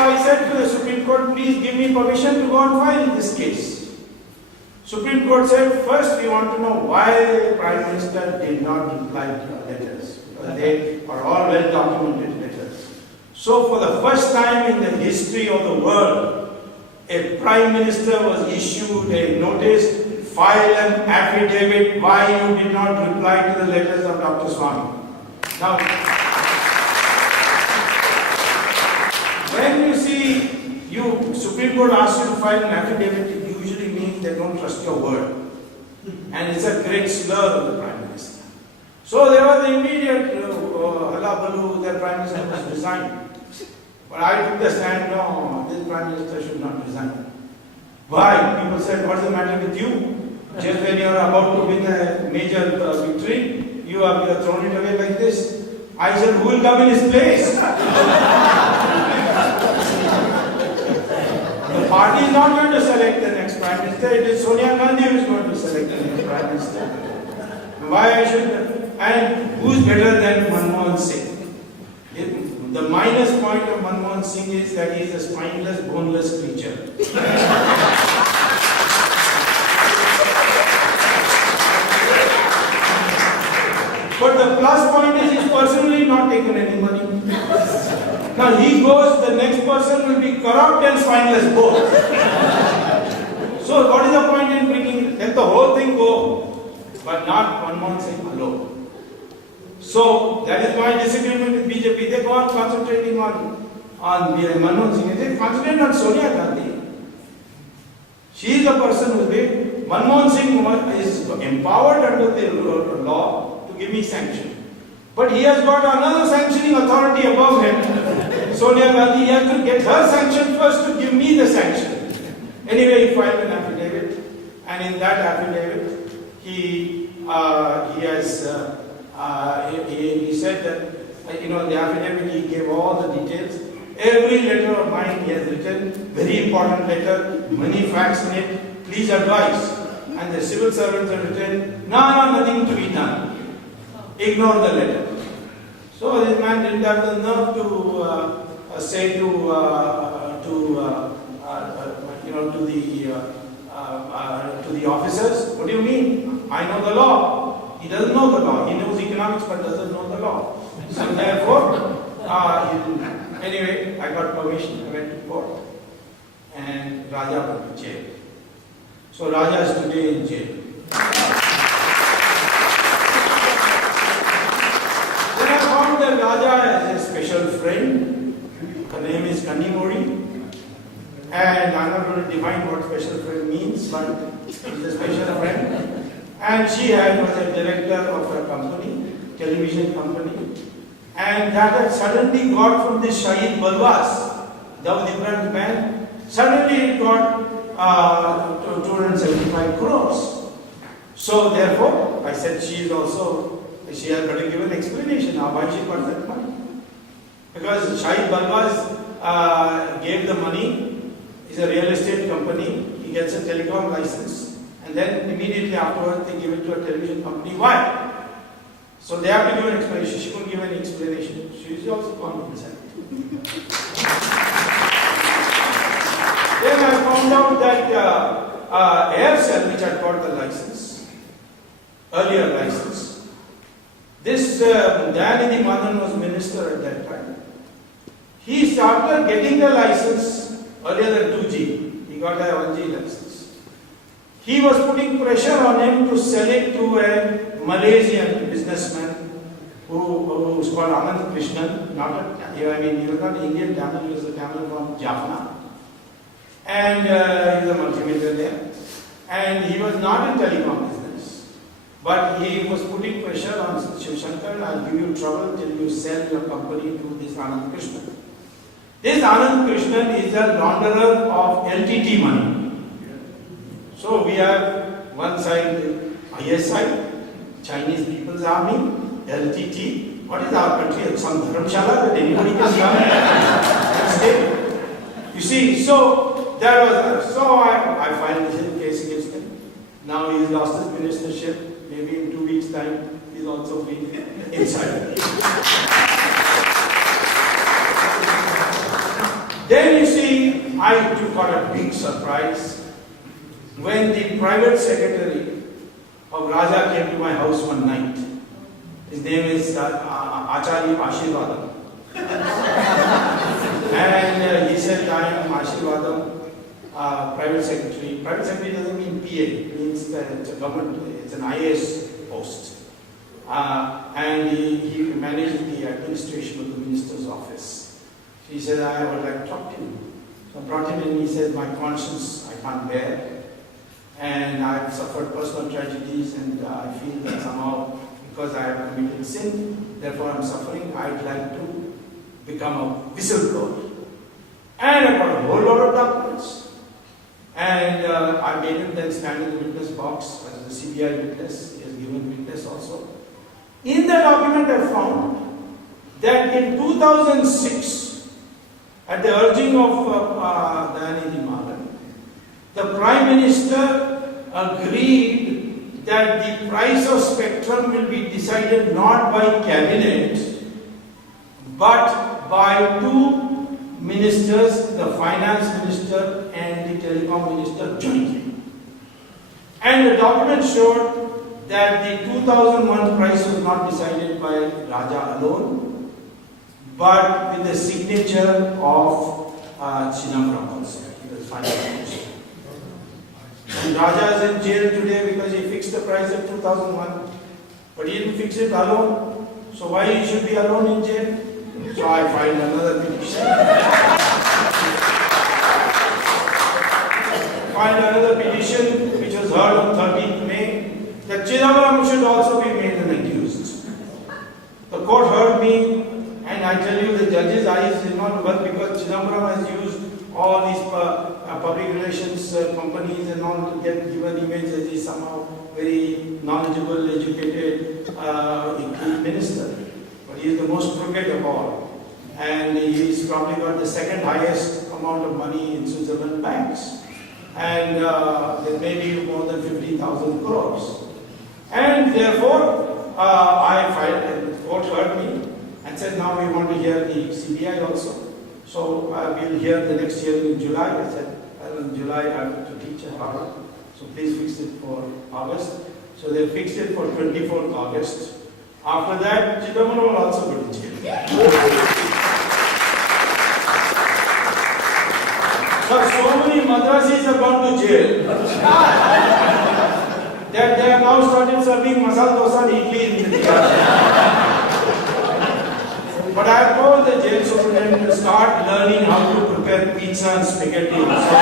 I said to the Supreme Court, please give me permission to go and file this case. Supreme Court said, first we want to know why the Prime Minister did not reply to your letters. They are all well documented letters. So for the first time in the history of the world, a Prime Minister was issued a notice, file an affidavit why you did not reply to the letters of Dr. Swamy. Now, when you see Supreme Court asks you to file an affidavit, it usually means they don't trust your word. And it's a great slur of the Prime Minister. So there was the immediate halabaloo that Prime Minister must resign. But I took the stand, no, this Prime Minister should not resign. Why? People said, what's the matter with you? Just when you are about to win a major victory, you have thrown it away like this. I said, who will come in his place? The party is not going to select the next Prime Minister. It is Sonia Gandhi who is going to select the next Prime Minister. Why I should? And who is better than Manmohan Singh? The minus point of Manmohan Singh is that he is a spineless, boneless creature. But the plus point is he's personally not taken any money. Now he goes, the next person will be corrupt and spineless both. So what is the point in bringing, let the whole thing go, but not Manmohan Singh alone. So that is my disagreement with BJP. They go on concentrating on Manmohan Singh. They concentrate on Sonia Gandhi. She is the person who is big. Manmohan Singh is empowered under the law to give me sanction. But he has got another sanctioning authority above him. Sonia Gandhi, he has to get her sanction first to give me the sanction. Anyway, he filed an affidavit, and in that affidavit, he said that, the affidavit, he gave all the details. Every letter of mine he has written, very important letter, many facts in it, please advise. And the civil servants have written, nothing to be done. Ignore the letter. So this man didn't have the nerve to say to the officers, what do you mean? I know the law. He doesn't know the law. He knows economics but doesn't know the law. So therefore, anyway, I got permission. I went to court, and Raja went to jail. So Raja is today in jail. Then I found that Raja has a special friend. Her name is Kanimori. And I'm not going to define what special friend means, but she's a special friend. And she was a director of a company, television company. And that had suddenly got from this Shahid Balwas, Dawood Ibrahim's man, suddenly it got 275 crores. So therefore, I said she has got to give an explanation now why she got that money. Because Shahid Balwas gave the money. It's a real estate company. He gets a telecom license, and then immediately afterwards they give it to a television company. Why? So they have to give an explanation. She couldn't give any explanation. She is also confident. Then I found out that Aircel, which had got the license, earlier license, this Dayanidhi Madan was minister at that time. He started getting the license earlier than 2G. He got a 1G license. He was putting pressure on him to sell it to a Malaysian businessman who was called Anand Krishnan. He was not Indian Tamil, he was a Tamil from Jaffna. And he was a multimillionaire. And he was not in telecom business. But he was putting pressure on Shiv Shankar, I'll give you trouble till you sell your company to this Anand Krishnan. This Anand Krishnan is the launderer of LTT money. So we have one side ISI, Chinese People's Army, LTT. What is our country? Some dharamshala that anybody can come and stay. You see, so I filed this case against him. Now he has lost his ministership. Maybe in 2 weeks' time, he is also free inside. Then you see, I too got a big surprise when the private secretary of Raja came to my house one night. His name is Acharya Ashirvadam. And he said, I am Ashirvadam, private secretary. Private secretary doesn't mean PA, it means that it's a government, it's an IAS post. And he managed the administration of the minister's office. So he said, I would like to talk to you. So I brought him in, he said, my conscience I can't bear. And I've suffered personal tragedies, and I feel that somehow, because I have committed sin, therefore I'm suffering, I'd like to become a whistleblower. And I got a whole lot of documents. And I made him then stand in the witness box as a CBI witness. He has given witness also. In the document I found that in 2006, at the urging of Dayanidhi Malan, the Prime Minister agreed that the price of spectrum will be decided not by cabinet, but by two ministers, the finance minister and the telecom minister jointly. And the document showed that the 2001 price was not decided by Raja alone, but with the signature of Chidambaram also. He was finance minister. And Raja is in jail today because he fixed the price of 2001, but he didn't fix it alone. So why he should be alone in jail? So I filed another petition. Which was heard on 13th May, that Chidambaram should also be made an accused. The court heard me, and I tell you, the judge's eyes did not work because Chidambaram has used all these public relations companies and all to get given image as he somehow very knowledgeable, educated minister. But he is the most crooked of all. And he's probably got the second highest amount of money in Switzerland banks. And there may be more than 50,000 crores. And therefore, I filed, and the court heard me and said, now we want to hear the CBI also. So we'll hear the next hearing in July. I said, well, in July I have to teach at Harvard. So please fix it for August. So they fixed it for 24th August. After that, Chidambaram will also go to jail. So many Madrasis have gone to jail that they have now started serving masala dosa and idli in the But I have told the jail superintendent to start learning how to prepare pizza and spaghetti also.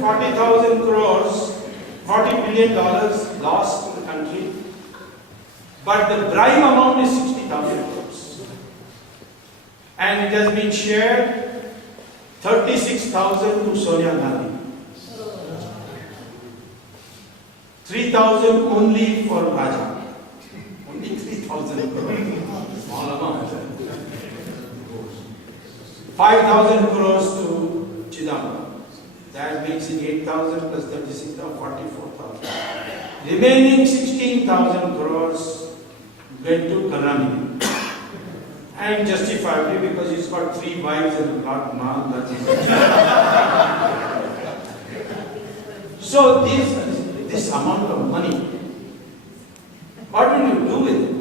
$40,000 crores, $40 billion lost to the country, but the bribe amount is 60,000 crores. And it has been shared 36,000 to Sonia Gandhi, 3,000 only for Raja, only 3,000 crores, small amount. 5,000 crores to Chidambaram. That makes it 8,000 plus 36,000, 44,000. Remaining 16,000 crores went to Karnamini. And justifiably because he's got 3 wives and a lot man. So this amount of money, what will you do with it?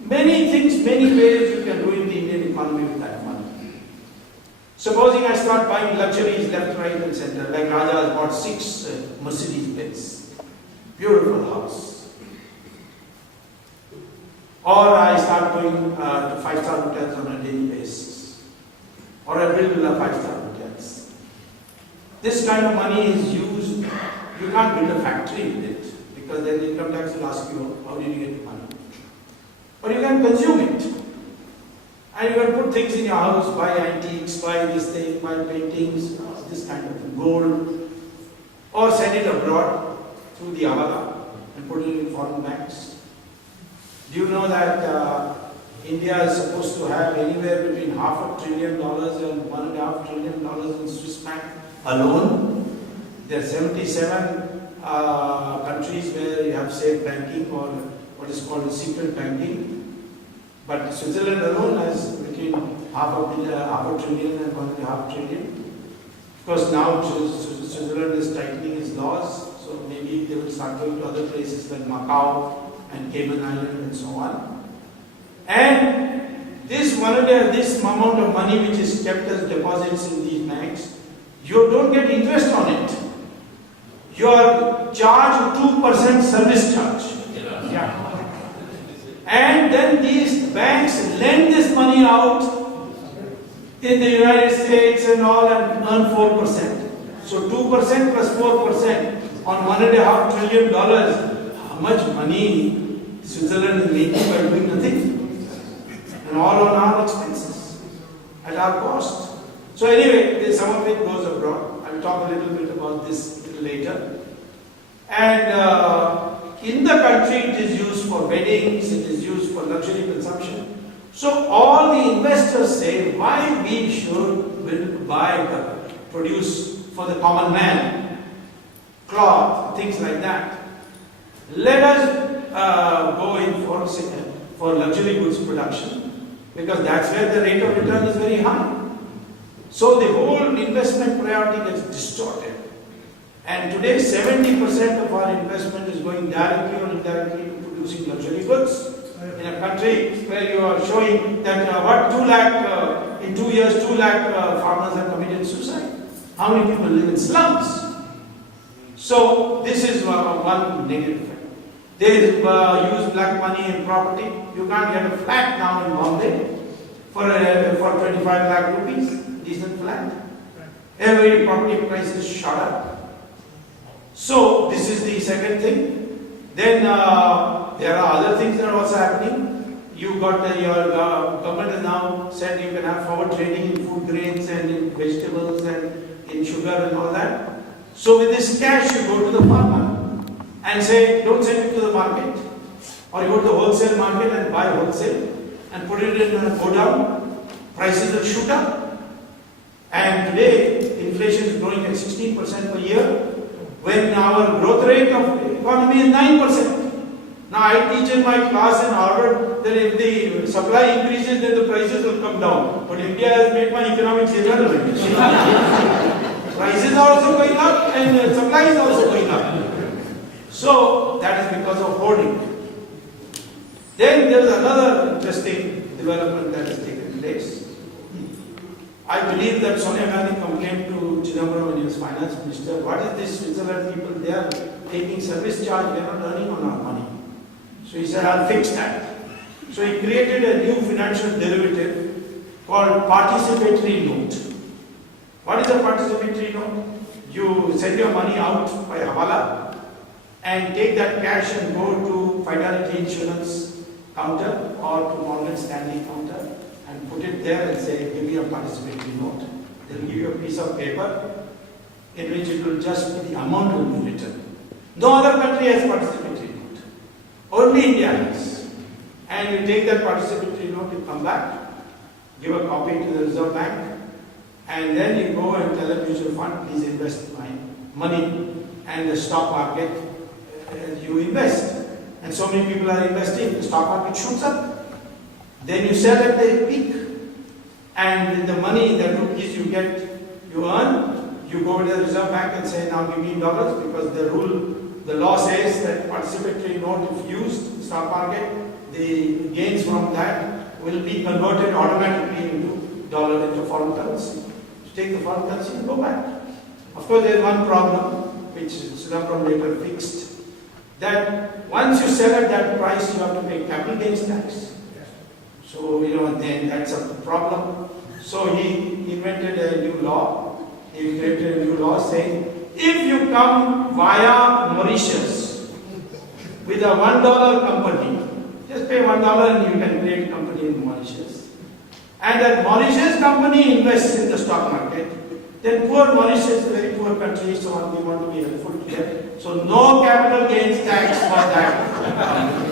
Many things, many ways you can ruin the Indian economy with that money. Supposing I start buying luxuries left, right and center, like Raja has bought 6 Mercedes-Benz, beautiful house. Or I start going to 5-star hotels on a daily basis. Or I build 5-star hotels. This kind of money is used, you can't build a factory with it, because then the income tax will ask you, how did you get the money? But you can consume it. And you can put things in your house, buy antiques, buy this thing, buy paintings, this kind of thing, gold. Or send it abroad through the Avada and put it in foreign banks. Do you know that India is supposed to have anywhere between $500 billion and $1.5 trillion in Swiss franc alone. There are 77 countries where you have safe banking or what is called secret banking. But Switzerland alone has between half a trillion and 1.5 trillion. Of course, now Switzerland is tightening its laws, so maybe they will start going to other places like Macau and Cayman Island and so on. And this amount of money which is kept as deposits in these banks, you don't get interest on it. You are charged 2% service charge. Yeah. And then these banks lend this money out in the United States and all and earn 4%. So 2% plus 4% on $1.5 trillion. How much money Switzerland is making by doing nothing? And all on our expenses, at our cost. So anyway, some of it goes abroad. I will talk a little bit about this a little later. And in the country, it is used for weddings, it is used for luxury consumption. So all the investors say, why we should produce for the common man, cloth, things like that. Let us go in for luxury goods production, because that's where the rate of return is very high. So the whole investment priority gets distorted. And today, 70% of our investment is going directly or indirectly to producing luxury goods. In a country where you are showing that in 2 years, 2 lakh farmers have committed suicide. How many people live in slums? So this is one negative effect. They use black money in property. You can't get a flat now in Bombay for 25 lakh rupees, decent flat. Every property price is shot up. So this is the second thing. Then there are other things that are also happening. You got your government has now said you can have forward trading in food grains and in vegetables and in sugar and all that. So with this cash, you go to the farmer and say, don't send it to the market, or you go to the wholesale market and buy wholesale and put it in a godown. Prices will shoot up. And today, inflation is growing at 16% per year. When our growth rate of the economy is 9%. Now I teach in my class in Harvard that if the supply increases, then the prices will come down. But India has made my economics irrelevant. Prices are also going up and supply is also going up. So that is because of hoarding. Then there is another interesting development that has taken place. I believe that Sonia Gandhi complained to Chidambaram when he was finance minister, what is this Switzerland people, they are taking service charge, they are not earning on our money. So he said, I'll fix that. So he created a new financial derivative called participatory note. What is a participatory note? You send your money out by hawala and take that cash and go to Fidelity Insurance counter or to Morgan Stanley counter and put it there and say, give me a participatory note. They'll give you a piece of paper in which it will just be the amount will be written. No other country has participatory note. Only India has. And you take that participatory note, you come back, give a copy to the Reserve Bank, and then you go and tell a mutual fund, please invest my money, and the stock market, you invest. And so many people are investing, the stock market shoots up. Then you sell at the peak, and the money, the rupees you get, you earn, you go to the Reserve Bank and say, now give me dollars, because the law says that participatory note, if used in the stock market, the gains from that will be converted automatically into dollar, into foreign currency. You take the foreign currency and go back. Of course, there is one problem, which Chidambaram later fixed, that once you sell at that price, you have to pay capital gains tax. So, then that's a problem. So he invented a new law. He created a new law saying, if you come via Mauritius with a $1 company, just pay $1 and you can create a company in Mauritius. And that Mauritius company invests in the stock market, then poor Mauritius is a very poor country, so we want to be helpful to them. So no capital gains tax for that.